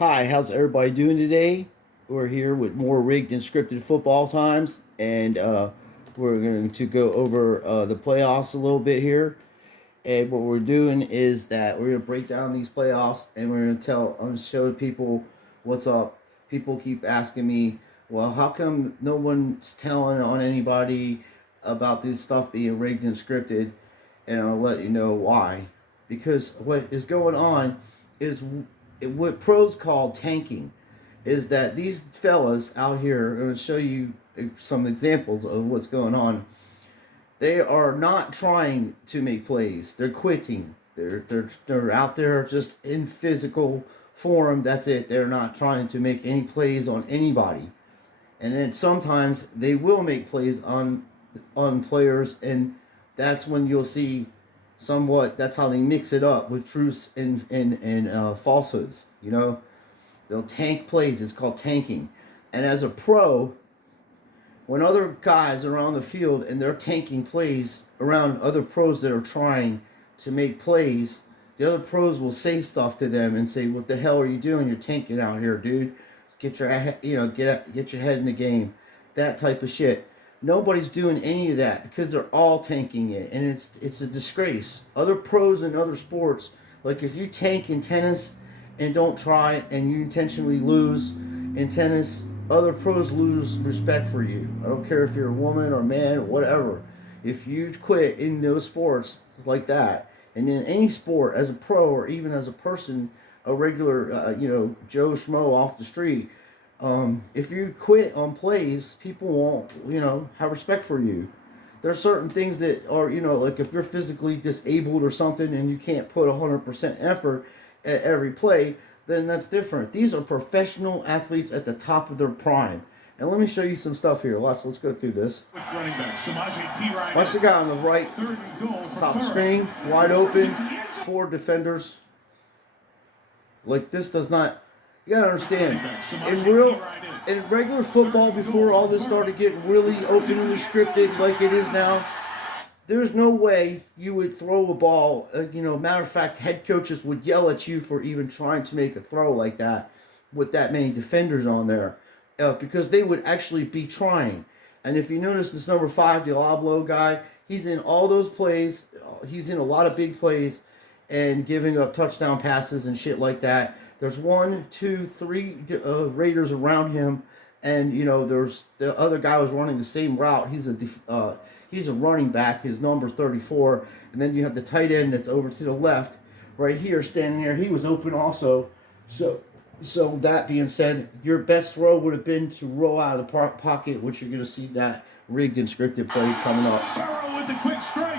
Hi, how's everybody doing today? We're here with more rigged and scripted football times, and we're going to go over the playoffs a little bit here. And what we're doing is that we're going to break down these playoffs, and we're going to I'm going to show people what's up. People keep asking me, well, how come no one's telling on anybody about this stuff being rigged and scripted? And I'll let you know why. Because what is going on is what pros call tanking. Is that these fellas out here, I'm going to show you some examples of what's going on. They are not trying to make plays. They're quitting. They're out there just in physical form. That's it. They're not trying to make any plays on anybody. And then sometimes they will make plays on players, and that's when you'll see somewhat. That's how they mix it up with truths and falsehoods. They'll tank plays. It's called tanking. And as a pro, when other guys are on the field and they're tanking plays around other pros that are trying to make plays, the other pros will say stuff to them and say, "What the hell are you doing? You're tanking out here, dude. Get your get your head in the game." That type of shit. Nobody's doing any of that because they're all tanking it, and it's a disgrace. Other pros in other sports, like if you tank in tennis and don't try and you intentionally lose in tennis, other pros lose respect for you. I don't care if you're a woman or man or whatever. If you quit in those sports like that, and in any sport as a pro or even as a person, a regular, Joe Schmo off the street, if you quit on plays, people won't, have respect for you. There's certain things that are, like if you're physically disabled or something and you can't put 100% effort at every play, then that's different. These are professional athletes at the top of their prime. And let me show you some stuff here. Let's go through this. Watch the guy on the right, top screen, wide open, 4 defenders. Like this does not. You gotta understand. In regular football, before all this started getting really open and scripted like it is now, there's no way you would throw a ball. Matter of fact, head coaches would yell at you for even trying to make a throw like that with that many defenders on there, because they would actually be trying. And if you notice, this number 5 Diablo guy, he's in all those plays. He's in a lot of big plays and giving up touchdown passes and shit like that. There's 1, 2, 3 Raiders around him, and there's the other guy was running the same route. He's a running back. His number's 34, and then you have the tight end that's over to the left, right here, standing there. He was open also. So that being said, your best throw would have been to roll out of the pocket, which you're going to see that rigged and scripted play coming up. Burrow with the quick strike,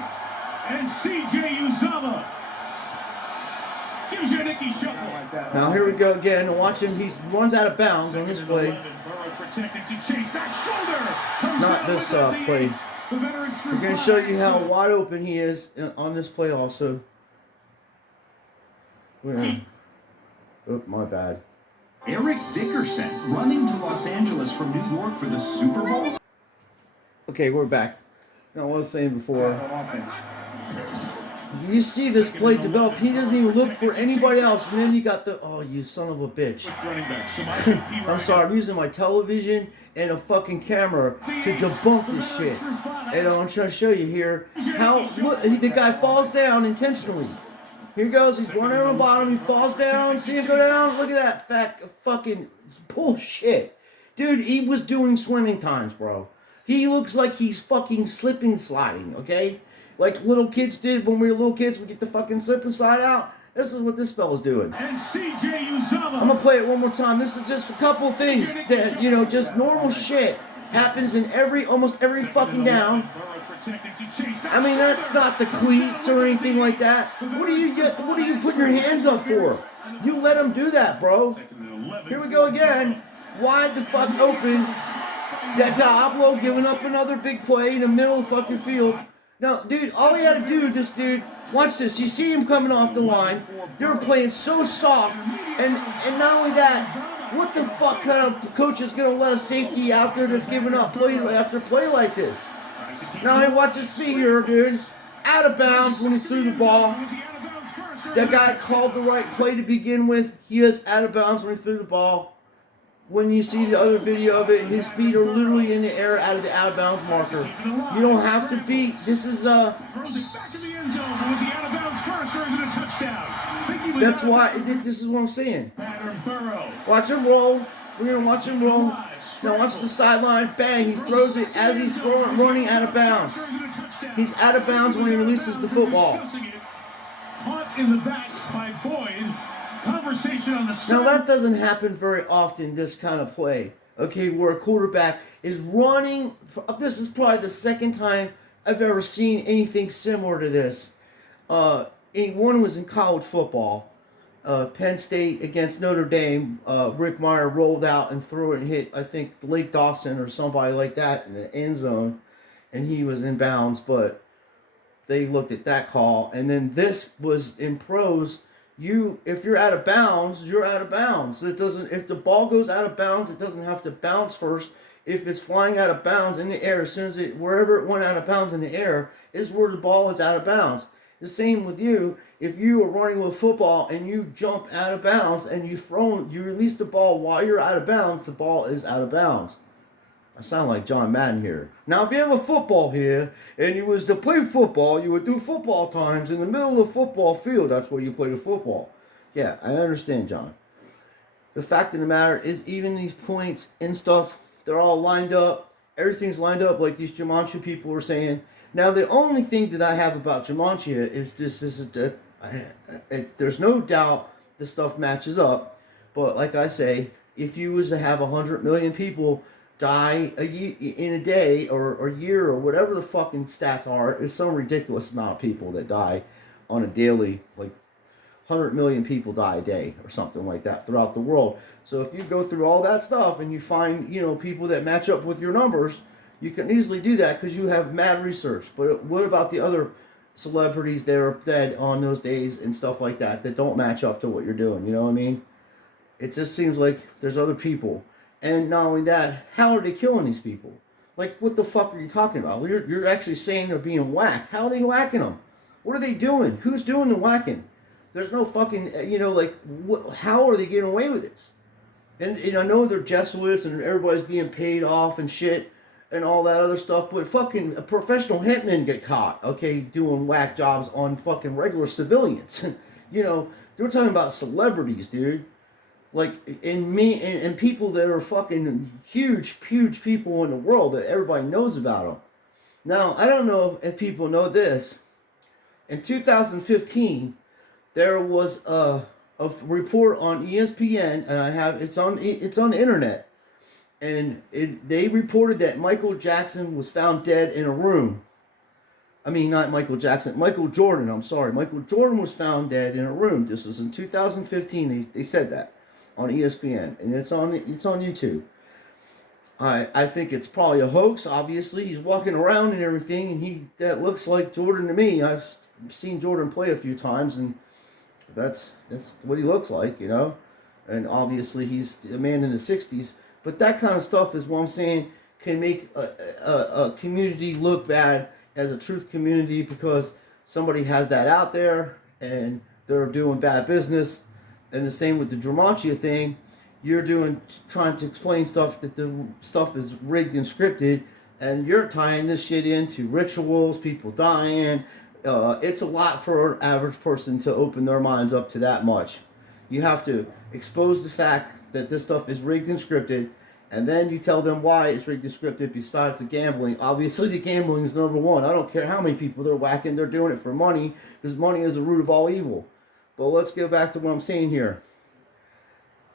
and C.J. Uzama gives you a Nicky shuffle. Now here we go again. Watch him. He runs out of bounds on this play. Not this play. We're going to show you how wide open he is on this play also. Oh, my bad. Eric Dickerson running to Los Angeles from New York for the Super Bowl. Okay, we're back. Now, what I was saying before. You see this play develop. He doesn't even look for anybody else. And then you got you son of a bitch. I'm sorry, I'm using my television and a fucking camera to debunk this shit. And I'm trying to show you here how the guy falls down intentionally. Here he goes. He's running on the bottom. He falls down. See him go down? Look at that fucking bullshit. Dude, he was doing swimming times, bro. He looks like he's fucking slipping sliding, okay? Like little kids did when we were little kids. We get the fucking slip and slide out. This is what this fella's doing. And C.J. Uzama. I'm going to play it one more time. This is just a couple of things that, just normal shit happens in almost every fucking down. I mean, that's not the cleats or anything like that. What are you putting your hands up for? You let him do that, bro. Here we go again. Wide the fuck open. That Diablo giving up another big play in the middle of the fucking field. Now, dude, all he had to do, watch this. You see him coming off the line. They were playing so soft. And not only that, what the fuck kind of coach is going to let a safety out there that's giving up play after play like this? Now, hey, watch this speed here, dude. Out of bounds when he threw the ball. That guy called the right play to begin with. He is out of bounds when he threw the ball. When you see the other video of it, his feet are literally in the air out of the out of bounds marker. You don't have to be. This is Throws it back in the end zone. Was he out of bounds first, or is it a touchdown? I think he was That's out of why. bounds. This is what I'm saying. Pattern Burrow. Watch him roll. We're gonna watch him roll. Now watch the sideline. Bang! He throws it as he's running out of bounds. He's out of bounds when he releases the football. Caught in the back by Boyd. Conversation on the side. Now that doesn't happen very often, this kind of play. Okay, where a quarterback is running. This is probably the second time I've ever seen anything similar to this. One was in college football. Penn State against Notre Dame. Rick Meyer rolled out and threw it and hit, I think, Lake Dawson or somebody like that in the end zone. And he was in bounds, but they looked at that call. And then this was in pros. If you're out of bounds, you're out of bounds. It doesn't. If the ball goes out of bounds, it doesn't have to bounce first. If it's flying out of bounds in the air, as soon as wherever it went out of bounds in the air is where the ball is out of bounds. The same with you. If you are running with football and you jump out of bounds and you release the ball while you're out of bounds, the ball is out of bounds. I sound like John Madden here. Now, if you have a football here, and you was to play football, you would do football times in the middle of the football field. That's where you play the football. Yeah, I understand, John. The fact of the matter is, even these points and stuff, they're all lined up. Everything's lined up like these Jumanji people were saying. Now, the only thing that I have about Jumanji is there's no doubt the stuff matches up. But like I say, if you was to have 100 million people die in a day or a year or whatever the fucking stats are, it's some ridiculous amount of people that die on a daily, like 100 million people die a day or something like that throughout the world. So if you go through all that stuff and you find, people that match up with your numbers, you can easily do that because you have mad research. But what about the other celebrities that are dead on those days and stuff like that don't match up to what you're doing? You know what I mean? It just seems like there's other people. And not only that, how are they killing these people? Like, what the fuck are you talking about? You're actually saying they're being whacked. How are they whacking them? What are they doing? Who's doing the whacking? There's no fucking, how are they getting away with this? And I know they're Jesuits and everybody's being paid off and shit and all that other stuff, but fucking professional hitmen get caught, okay, doing whack jobs on fucking regular civilians. They're talking about celebrities, dude. Like, and people that are fucking huge people in the world that everybody knows about them. Now, I don't know if people know this. In 2015, there was a report on ESPN, and it's on the internet, and they reported that Michael Jackson was found dead in a room. I mean, not Michael Jackson, Michael Jordan. I'm sorry, Michael Jordan was found dead in a room. This was in 2015. They said that on ESPN, and it's on YouTube. I think it's probably a hoax. Obviously, he's walking around and everything, and that looks like Jordan to me. I've seen Jordan play a few times, and that's what he looks like, And obviously, he's a man in the 60s. But that kind of stuff is what I'm saying can make a community look bad as a truth community because somebody has that out there and they're doing bad business. And the same with the Jumanji thing, you're trying to explain stuff that the stuff is rigged and scripted, and you're tying this shit into rituals, people dying. It's a lot for an average person to open their minds up to that much. You have to expose the fact that this stuff is rigged and scripted, and then you tell them why it's rigged and scripted besides the gambling. Obviously, the gambling is number one. I don't care how many people they're whacking, they're doing it for money, because money is the root of all evil. But let's get back to what I'm saying here.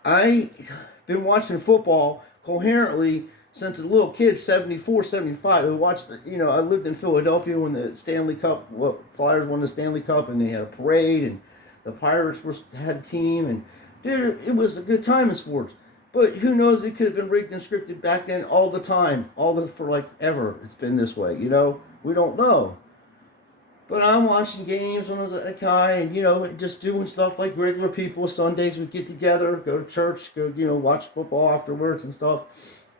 I've been watching football coherently since a little kid, 74, 75. I watched, I lived in Philadelphia when the Stanley Cup, Flyers won the Stanley Cup, and they had a parade, and the Pirates had a team, and dude, it was a good time in sports. But who knows, it could have been rigged and scripted back then all the time, for ever. It's been this way, we don't know. But I'm watching games when I was a guy and, just doing stuff like regular people. Sundays we'd get together, go to church, go, watch football afterwards and stuff.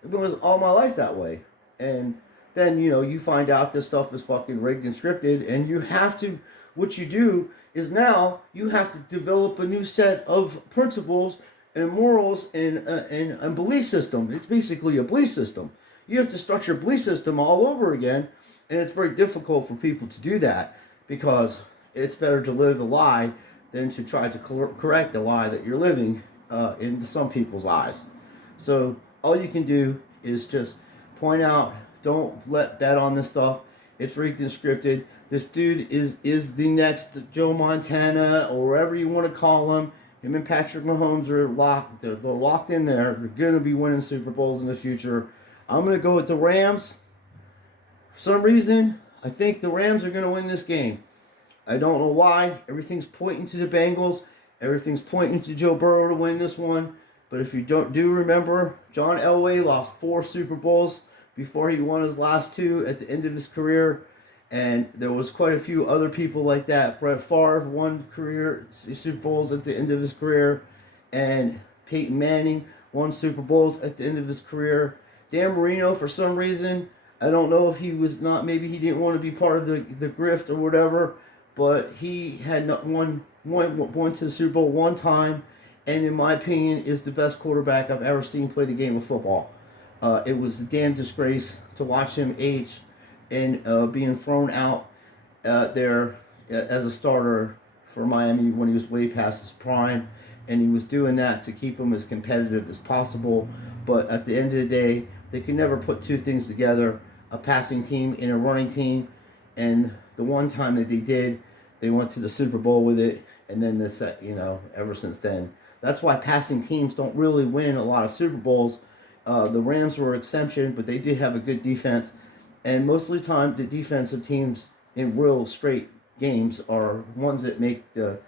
It was all my life that way. And then, you find out this stuff is fucking rigged and scripted, and you have to, what you do is now you have to develop a new set of principles and morals and belief system. It's basically a belief system. You have to start your belief system all over again, and it's very difficult for people to do that because it's better to live a lie than to try to correct the lie that you're living in some people's eyes. So all you can do is just point out, don't bet on this stuff. It's rigged and scripted. This dude is the next Joe Montana or whatever you want to call him. Him and Patrick Mahomes are locked. They're locked in there. They're going to be winning Super Bowls in the future. I'm going to go with the Rams. For some reason, I think the Rams are going to win this game. I don't know why. Everything's pointing to the Bengals. Everything's pointing to Joe Burrow to win this one. But if you do remember, John Elway lost 4 Super Bowls before he won his last 2 at the end of his career. And there was quite a few other people like that. Brett Favre won Super Bowls at the end of his career. And Peyton Manning won Super Bowls at the end of his career. Dan Marino, for some reason, I don't know if he was not, maybe he didn't want to be part of the grift or whatever, but he had not won to the Super Bowl one time, and in my opinion, is the best quarterback I've ever seen play the game of football. It was a damn disgrace to watch him age and being thrown out there as a starter for Miami when he was way past his prime, and he was doing that to keep him as competitive as possible. But at the end of the day, they could never put two things together, a passing team and a running team. And the one time that they did, they went to the Super Bowl with it. And then ever since then. That's why passing teams don't really win a lot of Super Bowls. The Rams were an exception, but they did have a good defense. And most of the time, the defensive teams in real straight games are ones that make the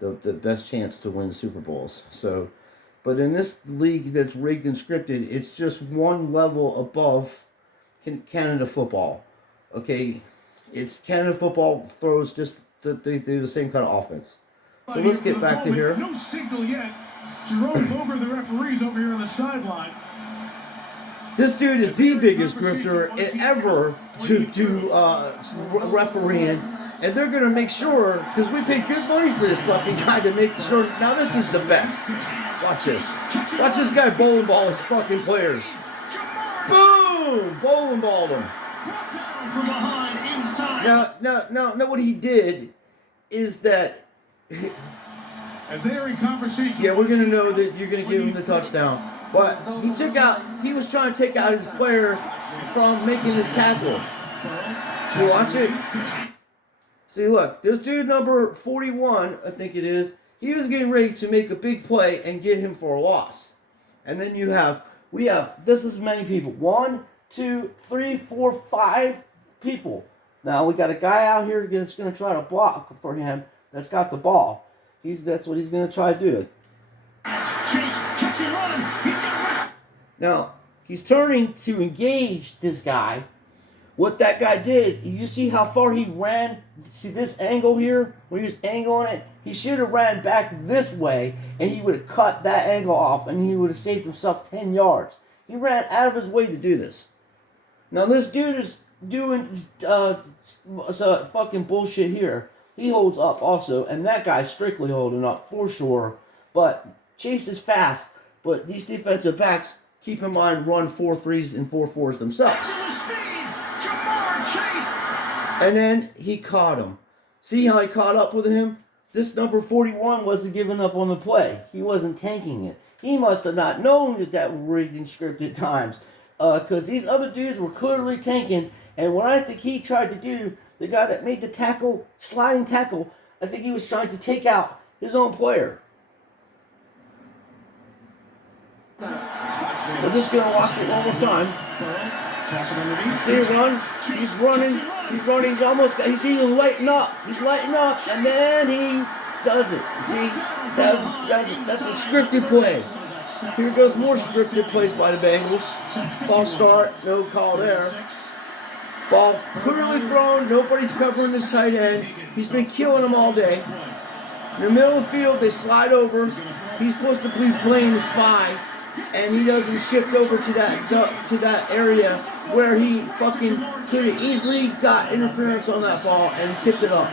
best chance to win Super Bowls. So, but in this league that's rigged and scripted, it's just one level above Canada football. Okay, it's Canada football throws just they do the same kind of offense. So let's get back to here. No signal yet. Jerome Boger, the referee's over here on the sideline. This dude is the biggest grifter ever to refereeing, and they're gonna make sure, because we paid good money for this fucking guy to make sure. Now this is the best. Watch this. Watch this guy bowling ball his fucking players. Boom! Bowling balled him. From behind, inside. Now, what he did is that. As they are in conversation. Yeah, we're gonna know that you're gonna give him the touchdown. But he was trying to take out his player from making this tackle. You watch it. See, look, this dude number 41, I think it is. He was getting ready to make a big play and get him for a loss. And then we have this is many people. 1, 2, 3, 4, 5 people. Now we got a guy out here that's going to try to block for him. That's got the ball. That's what he's going to try to do. Now he's turning to engage this guy. What that guy did, you see how far he ran? See this angle here? Where he was angling it? He should have ran back this way, and he would have cut that angle off, and he would have saved himself 10 yards. He ran out of his way to do this. Now this dude is doing fucking bullshit here. He holds up also, and that guy's strictly holding up for sure. But Chase is fast, but these defensive backs, keep in mind, run 4-3s and 4-4s themselves. And then he caught him. See how he caught up with him? This number 41 wasn't giving up on the play. He wasn't tanking it. He must have not known that were rigged and scripted times. Because these other dudes were clearly tanking. And what I think he tried to do, the guy that made the tackle, sliding tackle, I think he was trying to take out his own player. We're just going to watch it one more time. See him run? He's running. He's even lighting up. He's lighting up, and then he does it. See? That's a scripted play. Here goes more scripted plays by the Bengals. False start, no call there. Ball clearly thrown. Nobody's covering this tight end. He's been killing them all day. In the middle of the field, they slide over. He's supposed to be playing the spy, and he doesn't shift over to that area where he fucking could have easily got interference on that ball and tipped it up.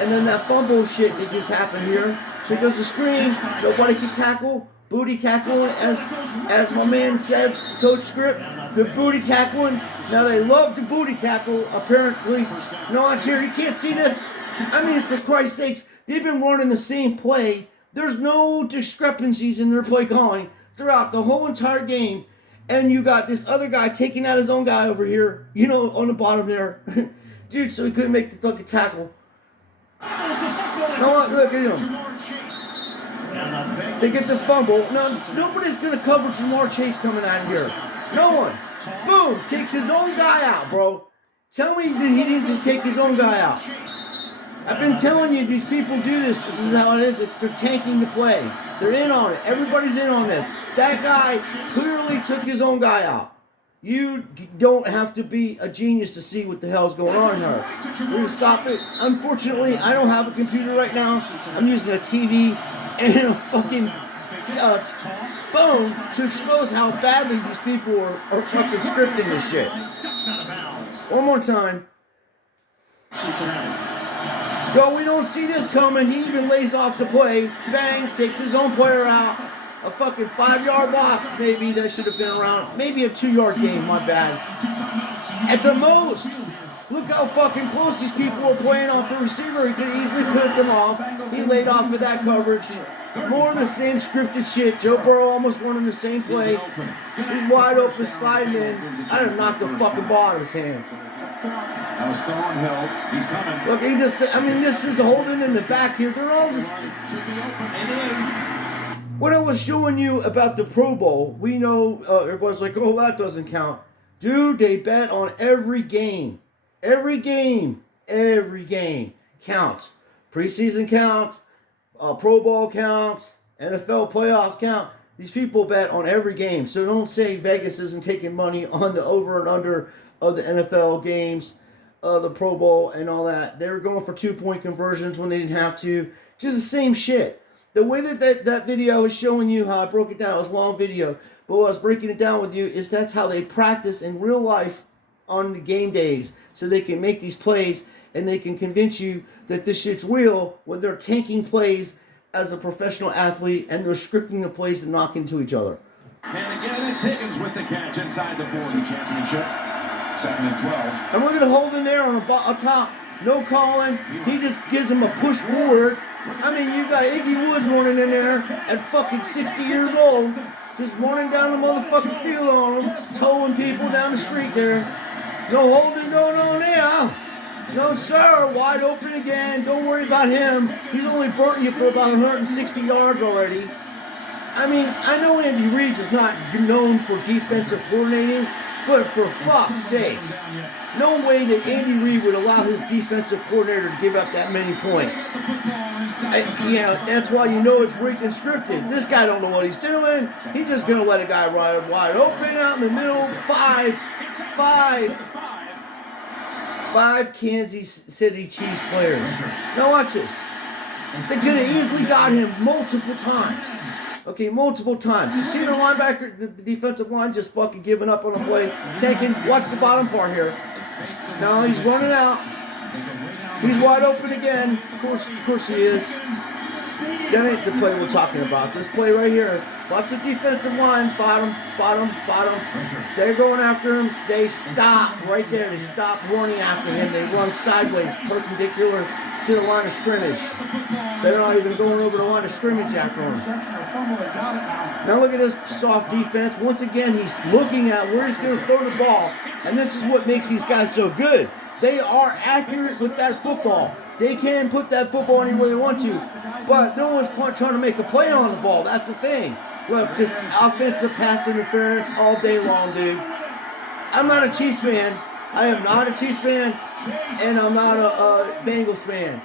And then that fumble shit that just happened here. Here goes the screen. Nobody can tackle. Booty tackling, as my man says, Coach Script. The booty tackling. Now they love the booty tackle, apparently. No, I'm here. You can't see this. I mean, for Christ's sakes, they've been running the same play. There's no discrepancies in their play calling throughout the whole entire game. And you got this other guy taking out his own guy over here, you know, on the bottom there. Dude, so he couldn't make the fucking tackle. No, look at him. They get the fumble. Now, nobody's going to cover Jamar Chase coming out of here. No one. Boom. Takes his own guy out, bro. Tell me that he didn't just take his own guy out. I've been telling you, these people do this. This is how it is. They're tanking the play. They're in on it. Everybody's in on this. That guy clearly took his own guy out. You don't have to be a genius to see what the hell's going on here. We're going to stop it. Unfortunately, I don't have a computer right now. I'm using a TV and a fucking phone to expose how badly these people are fucking scripting this shit. One more time. Go, we don't see this coming. He even lays off the play. Bang, takes his own player out. A fucking 5-yard loss, maybe. That should have been around. Maybe a 2-yard game, my bad. At the most. Look how fucking close these people are playing off the receiver. He could easily put them off. He laid off of that coverage. More of the same scripted shit. Joe Burrow almost running the same play. He's wide open, sliding in. I done knocked the fucking ball out of his hand. Now Stonehill, he's coming. Look, he just, I mean, this is holding in the back here. They're all just... It is. What I was showing you about the Pro Bowl, we know everybody's like, oh, that doesn't count. Dude, they bet on every game. Every game counts. Preseason counts, Pro Bowl counts, NFL playoffs count. These people bet on every game. So don't say Vegas isn't taking money on the over and under of the NFL games, the Pro Bowl and all that. They were going for 2-point conversions when they didn't have to. Just the same shit. The way that video I was showing you how I broke it down, it was a long video, but what I was breaking it down with you is that's how they practice in real life on the game days so they can make these plays and they can convince you that this shit's real when they're tanking plays as a professional athlete and they're scripting the plays and knocking into each other. And again, it's Higgins with the catch inside the 40 championship. 2nd and 12. And look at the holding there on the top. No calling. He just gives him a push forward. I mean, you got Iggy Woods running in there at fucking 60 years old, just running down the motherfucking field on him, towing people down the street there. No holding going on there. No, sir. Wide open again. Don't worry about him. He's only burnt you for about 160 yards already. I mean, I know Andy Reid is not known for defensive coordinating, but for fuck's sakes, no way that Andy Reid would allow his defensive coordinator to give up that many points. That's why you know it's rigged and scripted. This guy don't know what he's doing. He's just going to let a guy run wide open out in the middle. Five Kansas City Chiefs players. Now watch this. They could have easily got him multiple times. Okay, multiple times. You see the linebacker, the defensive line just fucking giving up on the play. Taking, watch the bottom part here. Now he's running out. He's wide open again. Of course he is. That ain't the play we're talking about. This play right here. Watch the defensive line. Bottom. They're going after him. They stop right there. They stop running after him. They run sideways, perpendicular to the line of scrimmage. They're not even going over the line of scrimmage after him. Now look at this soft defense. Once again, he's looking at where he's going to throw the ball. And this is what makes these guys so good. They are accurate with that football. They can put that football anywhere they want to. But no one's trying to make a play on the ball. That's the thing. Look, just offensive pass interference all day long, dude. I'm not a Chiefs fan. I am not a Chiefs fan, and I'm not a Bengals fan.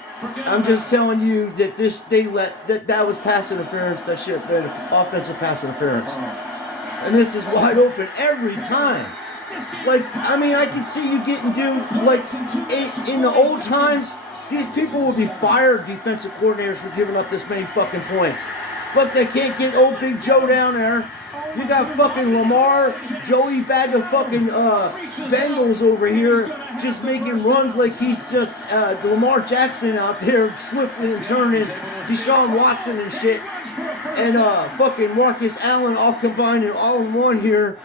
I'm just telling you that that was pass interference. That should have been offensive pass interference. And this is wide open every time. Like, I mean, I can see you getting like in the old times, these people would be fired, defensive coordinators, for giving up this many fucking points. Look, they can't get old Big Joe down there. You got fucking Lamar, Joey bag of fucking Bengles over here just making runs like he's just Lamar Jackson out there swifting and turning, Deshaun Watson and shit. And fucking Marcus Allen all combined and all in one here.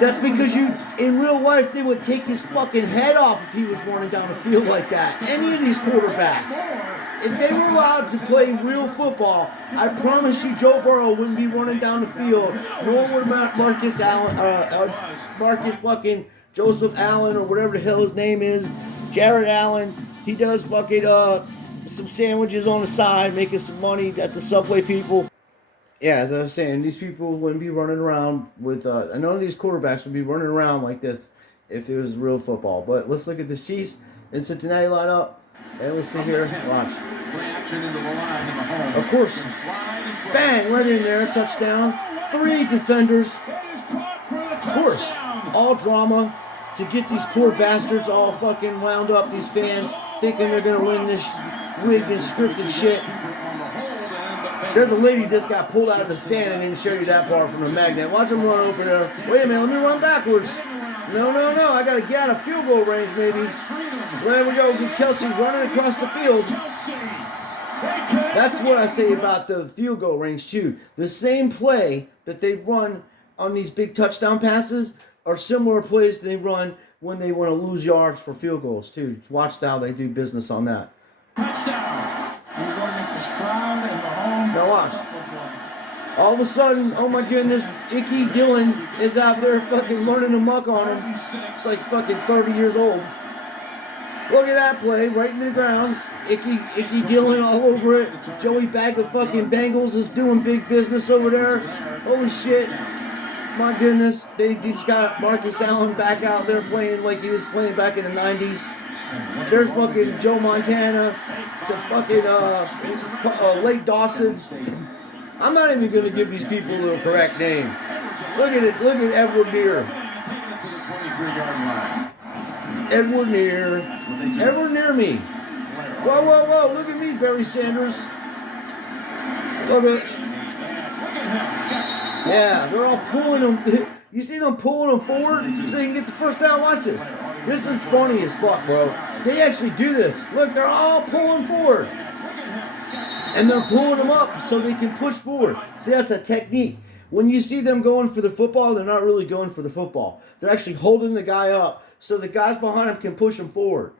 That's because in real life, they would take his fucking head off if he was running down the field like that. Any of these quarterbacks. If they were allowed to play real football, I promise you Joe Burrow wouldn't be running down the field. Nor would Marcus Allen, Marcus fucking Joseph Allen or whatever the hell his name is. Jared Allen. He does fucking some sandwiches on the side, making some money at the Subway people. Yeah, as I was saying, these people wouldn't be running around with, none of these quarterbacks would be running around like this if it was real football. But let's look at the Chiefs and Cincinnati lineup. And let's see here. Watch. Of course. Bang! Right in there. Touchdown. 3 defenders. Of course. All drama to get these poor bastards all fucking wound up, these fans, thinking they're going to win this rigged and scripted shit. There's a lady just got pulled out of the stand and didn't show you that part from the magnet. Watch him run over there. Wait a minute, let me run backwards. No, I got to get out of field goal range, maybe. There we go, get Kelsey running across the field. That's what I say about the field goal range, too. The same play that they run on these big touchdown passes are similar plays they run when they want to lose yards for field goals, too. Watch how they do business on that. Touchdown. We're going with this crowd and Mahomes. Now watch. All of a sudden, oh my goodness, Icky Dillon is out there fucking learning amok on him. It's like fucking 30 years old. Look at that play, right in the ground. Icky Dillon all over it. Joey bag of fucking Bengals is doing big business over there. Holy shit. My goodness, they just got Marcus Allen back out there playing like he was playing back in the 90s. There's fucking Joe Montana to fucking Lake Dawson. I'm not even going to give these people the correct name. Look at it. Look at Edward Neer. Edward Neer. Edward Neer me. Whoa. Look at me, Barry Sanders. Look at. Yeah, they're all pulling them. You see them pulling them forward so they can get the first down? Watch this. This is funny as fuck, bro. They actually do this. Look, they're all pulling forward. And they're pulling them up so they can push forward. See, that's a technique. When you see them going for the football, they're not really going for the football. They're actually holding the guy up so the guys behind him can push him forward.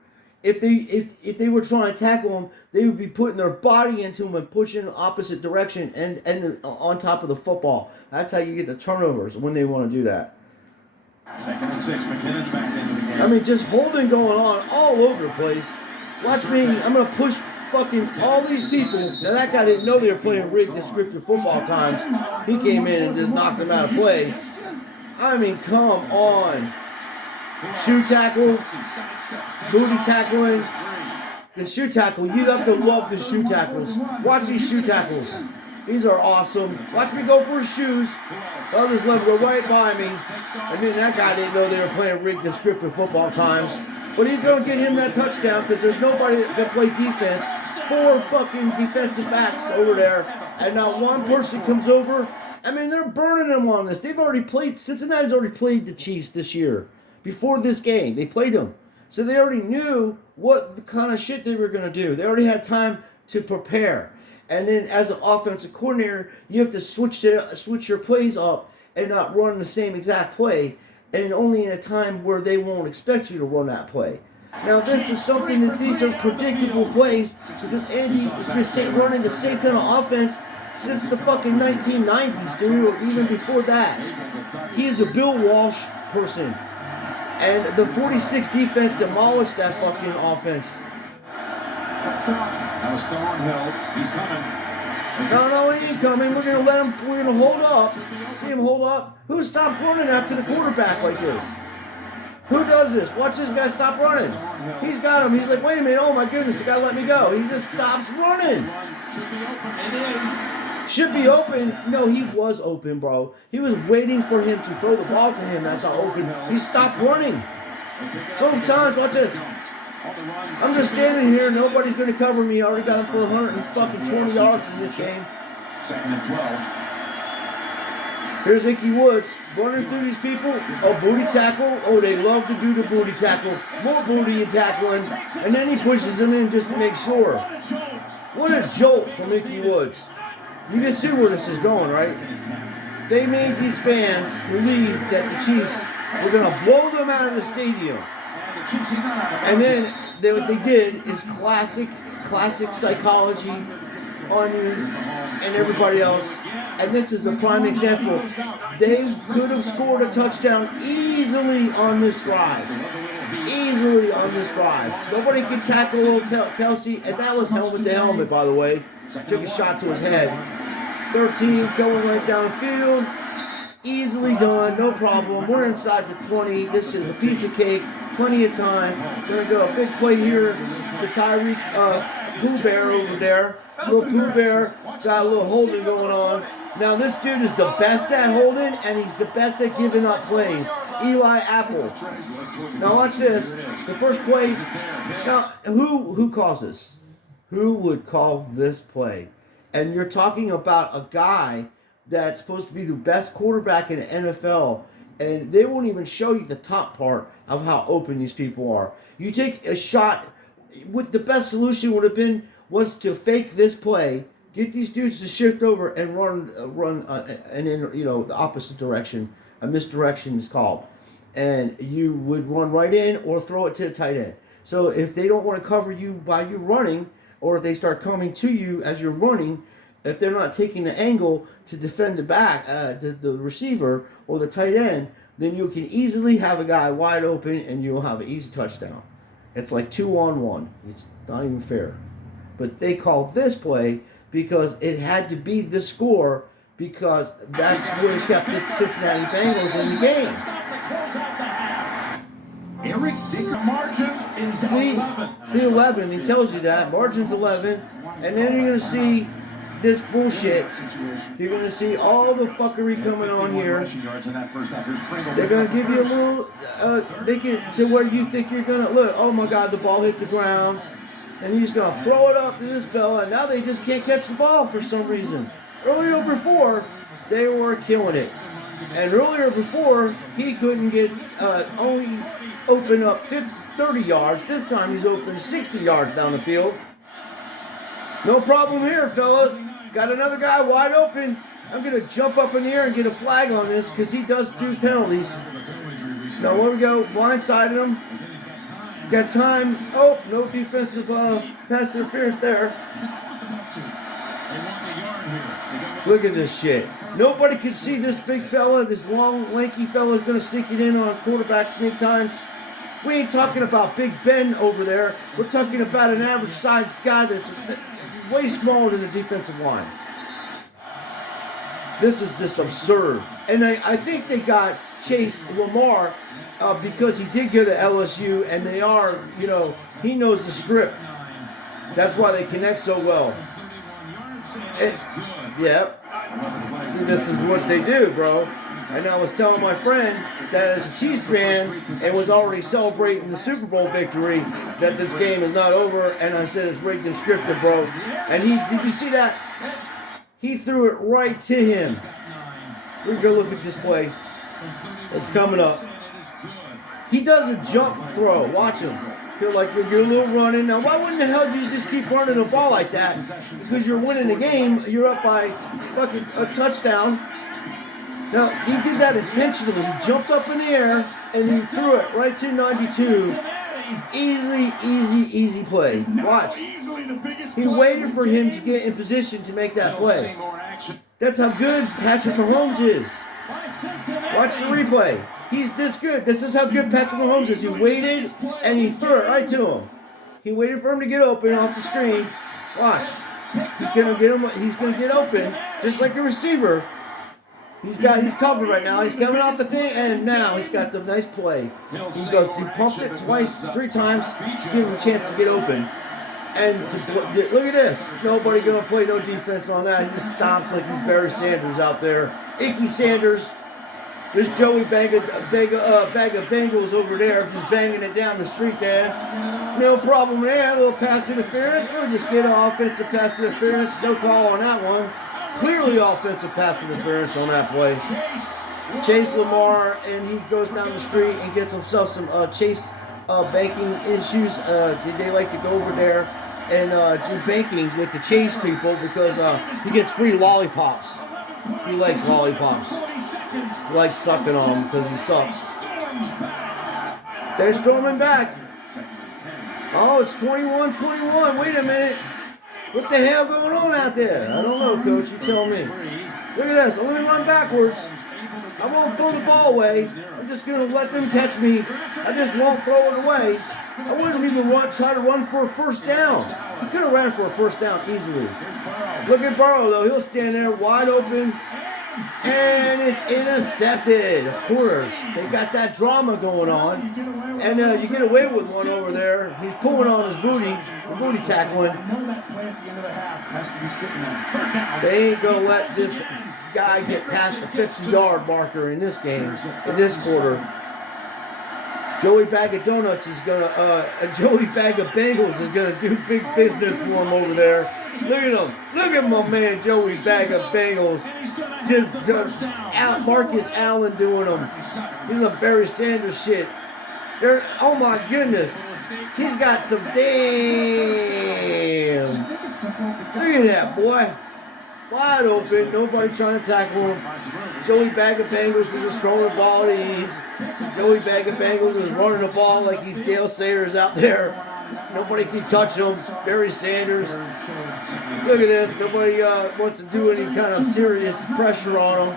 If they were trying to tackle him, they would be putting their body into him and pushing the opposite direction and on top of the football. That's how you get the turnovers when they want to do that. 2nd and 6, McKinnon's back into the game. I mean, just holding going on all over the place. Watch me. I'm going to push fucking all these people. Now, that guy didn't know they were playing rigged and scripted football times. He came in and just knocked them out of play. I mean, come on. Shoe tackle, booty tackling. The shoe tackle, you have to love the shoe tackles. Watch these shoe tackles. These are awesome. Watch me go for his shoes. I'll just let him go right by me. And then that guy didn't know they were playing rigged and scripted football times. But he's going to get him that touchdown because there's nobody that can play defense. 4 fucking defensive backs over there. And not one person comes over. I mean, they're burning them on this. They've already played, Cincinnati's already played the Chiefs this year. Before this game, they played them. So they already knew what the kind of shit they were going to do. They already had time to prepare. And then as an offensive coordinator, you have to switch your plays up and not run the same exact play, and only in a time where they won't expect you to run that play. Now this is something that these are predictable plays because Andy has been running the same kind of offense since the fucking 1990s, dude, or even before that. He is a Bill Walsh person. And the 46 defense demolished that fucking offense. That was Thornhill. He's coming. No, he ain't coming. We're gonna let him. We're gonna hold up. See him hold up. Who stops running after the quarterback like this? Who does this? Watch this guy stop running. He's got him. He's like, wait a minute. Oh my goodness, the guy let me go. He just stops running. It is. Should be open. No, he was open, bro. He was waiting for him to throw the ball to him. That's how open. He stopped running. Both times. Watch this. I'm just standing here. Nobody's going to cover me. I already got him for 120 yards in this game. Second and 12. Here's Icky Woods running through these people. Oh, booty tackle. Oh, they love to do the booty tackle. More booty and tackling. And then he pushes them in just to make sure. What a jolt from Icky Woods. You can see where this is going, right? They made these fans believe that the Chiefs were going to blow them out of the stadium. And then what they did is classic psychology on you and everybody else. And this is a prime example. They could have scored a touchdown easily on this drive. Easily on this drive. Nobody could tackle little Kelsey. And that was helmet to helmet, by the way. Took a shot to his head. 13 going right down the field. Easily done. No problem. We're inside the 20. This is a piece of cake. Plenty of time. Gonna go a big play here to Tyreek Pooh Bear over there. Little Pooh Bear got a little holding going on. Now this dude is the best at holding, and he's the best at giving up plays. Eli Apple. Now watch this. The first play. Now who calls this? Who would call this play? And you're talking about a guy that's supposed to be the best quarterback in the NFL, and they won't even show you the top part of how open these people are. You take a shot. What the best solution would have been was to fake this play, get these dudes to shift over and run and in the opposite direction. A misdirection is called, and you would run right in or throw it to the tight end. So if they don't want to cover you by you running, or if they start coming to you as you're running, if they're not taking the angle to defend the back, the receiver or the tight end, then you can easily have a guy wide open and you'll have an easy touchdown. It's like 2-on-1. It's not even fair. But they called this play because it had to be the score, because that's what kept the Cincinnati Bengals in the game. Eric Dick. Margin is See 11. He tells you that. Margin's 11. And then you're going to see this bullshit. You're going to see all the fuckery coming on here. They're going to give you a little, make it to where you think you're going to, look, oh my God, the ball hit the ground. And he's going to throw it up to this fella, and now they just can't catch the ball for some reason. Earlier before, they were killing it. And earlier before, he couldn't get, only open up 30 yards. This time he's open 60 yards down the field. No problem here, fellas. Got another guy wide open. I'm going to jump up in the air and get a flag on this because he does do penalties. Now, where we go? Blindsided him. Got time. Oh, no defensive pass interference there. Look at this shit. Nobody can see this big fella. This long, lanky fella is going to sneak it in on quarterback sneak times. We ain't talking about Big Ben over there. We're talking about an average-sized guy that's way smaller than the defensive line. This is just absurd. And I think they got Chase Lamar because he did go to LSU, and they are, he knows the script. That's why they connect so well. Yep. See, this is what they do, bro. And I was telling my friend that as a Chiefs fan and was already celebrating the Super Bowl victory, that this game is not over, and I said it's rigged and scripted, bro. And did you see that? He threw it right to him. We're going to look at this play. It's coming up. He does a jump throw. Watch him. You're like, you're a little running. Now, why wouldn't the hell you just keep running the ball like that? Because you're winning the game. You're up by fucking a touchdown. Now, he did that intentionally. He jumped up in the air, and he threw it right to 92. Easy play. Watch. He waited for him to get in position to make that play. That's how good Patrick Mahomes is. Watch the replay. He's this good. This is how good Patrick Mahomes is. He waited, and he threw it right to him. He waited for him to get open off the screen. Watch. He's gonna get him. He's gonna get open, just like a receiver. He's covered right now. He's coming off the thing, and now he's got the nice play. He pumped it three times to give him a chance to get open. And look at this. Nobody gonna play no defense on that. He just stomps like he's Barry Sanders out there. Icky Sanders. There's Joey bag of Bengles over there, just banging it down the street there. No problem there. A little pass interference. We'll just get an offensive pass interference. No call on that one. Clearly offensive pass interference on that play. Chase Lamar, and he goes down the street and gets himself some Chase banking issues. They like to go over there and do banking with the Chase people because he gets free lollipops. He likes lollipops. He likes sucking on them because he sucks. They're storming back. Oh, it's 21-21. Wait a minute. What the hell going on out there? I don't know, Coach. You tell me. Look at this. Let me run backwards. I won't throw the ball away. I'm just going to let them catch me. I just won't throw it away. I wouldn't even try to run for a first down. He could have ran for a first down easily. Look at Burrow, though. He'll stand there wide open. And it's intercepted. Of course. They got that drama going on. And you get away with one over there. He's pulling on his booty. The booty tackling. They ain't going to let this guy get past the 50-yard marker in this game, in this quarter. Joey Bag of Donuts is gonna, Joey Bag of Bengles is gonna do big business for him over there. Look at him. Look at my man Joey Bag of Bengles. Just Marcus Allen doing him. He's a Barry Sanders shit. Oh my goodness. He's got some damn. Look at that, boy. Wide open, nobody trying to tackle him. Joey Bag of Bengals is just throwing the ball at ease. Joey Bag of Bengals is running the ball like he's Dale Sayers out there. Nobody can touch him. Barry Sanders. Look at this. Nobody wants to do any kind of serious pressure on him.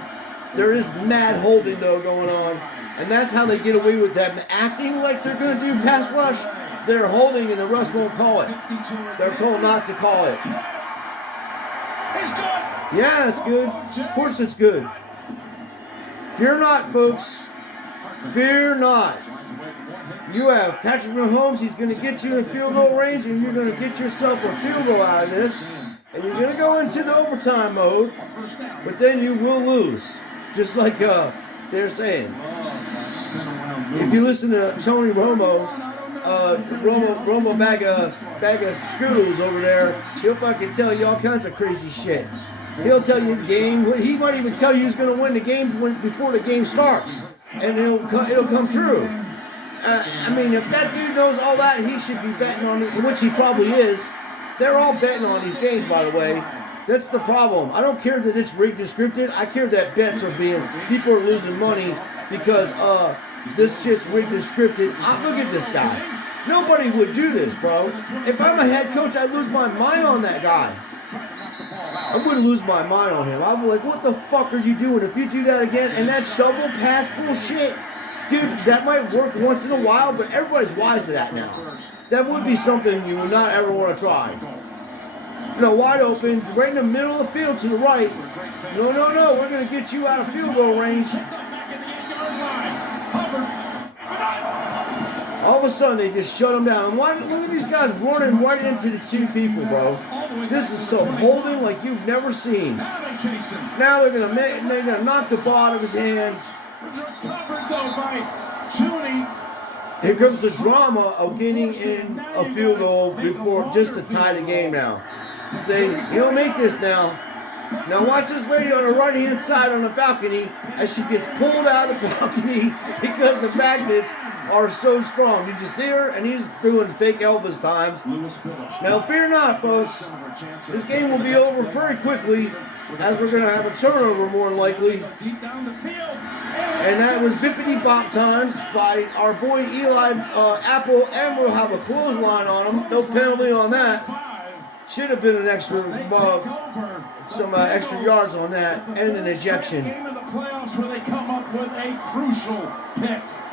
There is mad holding, though, going on. And that's how they get away with that. Acting like they're going to do pass rush, they're holding and the refs won't call it. They're told not to call it. Yeah, it's good. Of course it's good. Fear not, folks. Fear not. You have Patrick Mahomes. He's going to get you in field goal range, and you're going to get yourself a field goal out of this. And you're going to go into the overtime mode, but then you will lose. Just like they're saying. If you listen to Tony Romo, Romo bag of scoodles over there, he'll fucking tell you all kinds of crazy shit. He'll tell you the game. He might even tell you he's going to win the game before the game starts, and it'll come true. I mean, if that dude knows all that, he should be betting on it, which he probably is. They're all betting on these games, by the way. That's the problem. I don't care that it's rigged and scripted. I care that bets are people are losing money because this shit's rigged and scripted. Look at this guy. Nobody would do this, bro. If I'm a head coach, I'd lose my mind on that guy. I wouldn't lose my mind on him. I'd be like, what the fuck are you doing? If you do that again, and that shovel pass bullshit, dude, that might work once in a while, but everybody's wise to that now. That would be something you would not ever want to try. Wide open, right in the middle of the field to the right. No, we're going to get you out of field goal range. All of a sudden, they just shut them down. And look at these guys running right into the two people, bro. This is some holding like you've never seen. Now they're gonna knock the ball out of his hand. Here comes the drama of getting in a field goal before just to tie the game now. Say, you don't make this now. Now watch this lady on the right-hand side on the balcony as she gets pulled out of the balcony because the magnets are so strong. Did you see her? And he's doing fake Elvis times. Now fear not, folks. This game will be over very quickly as we're going to have a turnover more than likely. And that was bippity bop times by our boy Eli Apple, and we'll have a clothesline on him. No penalty on that. Should have been an extra some extra yards on that and an ejection.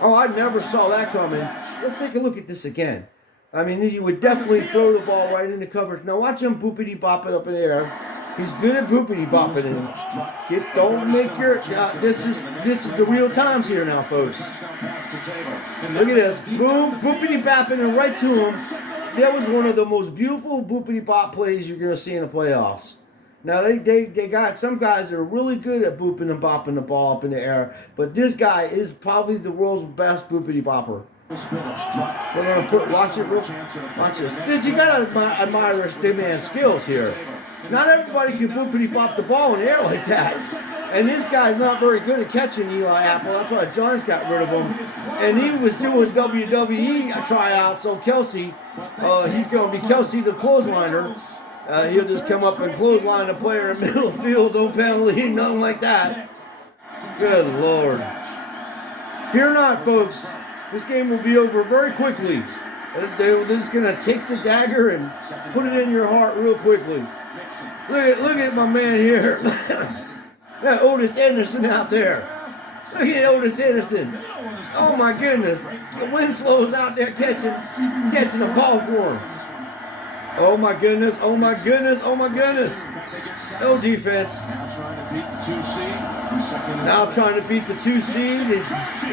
Oh, I never saw that coming. Let's take a look at this again. I mean, you would definitely throw the ball right into coverage. Now watch him boopity bop it up in the air. He's good at boopity bopping it. Don't make your. This is the real times here now, folks. Look at this. Boom, boopity bopping it right to him. That was one of the most beautiful boopity bop plays you're gonna see in the playoffs. Now they got some guys that are really good at booping and bopping the ball up in the air, but this guy is probably the world's best boopity bopper. We're gonna watch it. Watch this. Dude, you gotta admire this man's skills here. Not everybody can boopity bop the ball in the air like that. And this guy's not very good at catching Eli Apple. That's why Giants got rid of him. And he was doing WWE tryouts, so Kelsey, he's going to be Kelsey the clothesliner. He'll just come up and clothesline a player in the middle of the field, no penalty, nothing like that. Good Lord. Fear not, folks. This game will be over very quickly. They're just going to take the dagger and put it in your heart real quickly. Look at my man here. That Otis Anderson out there. Look at Otis Anderson. Oh my goodness. Winslow's out there catching a ball for him. Oh my goodness. Oh my goodness. Oh my goodness. No defense. Now trying to beat the 2 seed.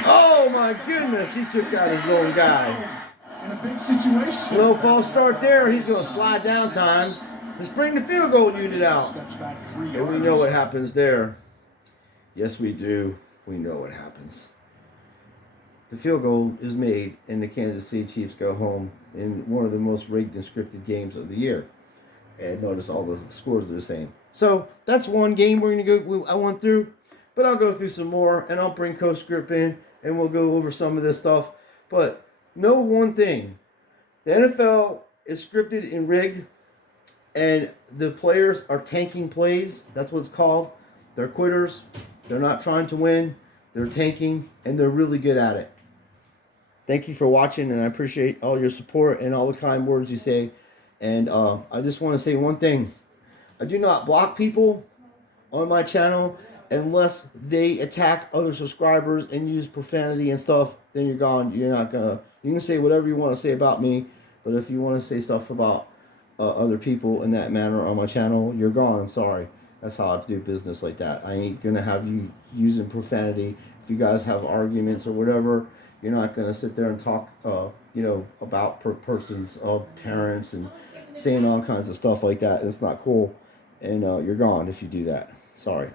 Oh my goodness. He took out his own guy. In a big situation. Low false start there. He's going to slide down times. Let's bring the field goal unit out. And we know what happens there. Yes, we do. We know what happens. The field goal is made, and the Kansas City Chiefs go home in one of the most rigged and scripted games of the year. And notice all the scores are the same. So that's one game we're going to go. I went through, but I'll go through some more, and I'll bring Coach Script in, and we'll go over some of this stuff. But know one thing: the NFL is scripted and rigged. And the players are tanking plays. That's what it's called. They're quitters. They're not trying to win. They're tanking, and they're really good at it. Thank you for watching, and I appreciate all your support and all the kind words you say. And I just want to say one thing. I do not block people on my channel unless they attack other subscribers and use profanity and stuff. Then you're gone. You're not going to... You can say whatever you want to say about me, but if you want to say stuff about other people in that manner on my channel, you're gone. I'm sorry. That's how I do business like that. I ain't gonna have you using profanity. If you guys have arguments or whatever, you're not gonna sit there and talk, about person's parents and saying all kinds of stuff like that. It's not cool, and you're gone if you do that. Sorry.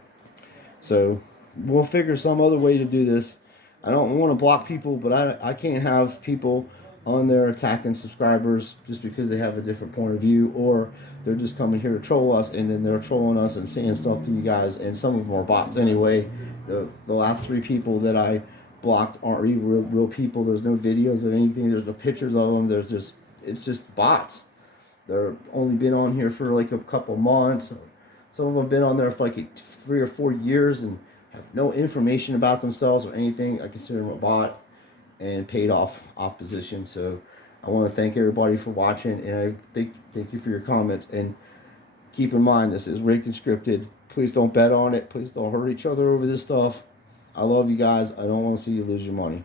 So we'll figure some other way to do this. I don't want to block people, but I can't have people on there attacking subscribers just because they have a different point of view, or they're just coming here to troll us, and then they're trolling us and saying stuff to you guys, and some of them are bots anyway. The last 3 people that I blocked aren't even real people. There's no videos of anything. There's no pictures of them. It's just bots. They're only been on here for like a couple months. Some of them have been on there for like 3 or 4 years and have no information about themselves or anything. I consider them a bot and paid off opposition. So I want to thank everybody for watching, and I thank you for your comments. And keep in mind, this is rigged and scripted. Please don't bet on it. Please don't hurt each other over this stuff. I love you guys. I don't want to see you lose your money.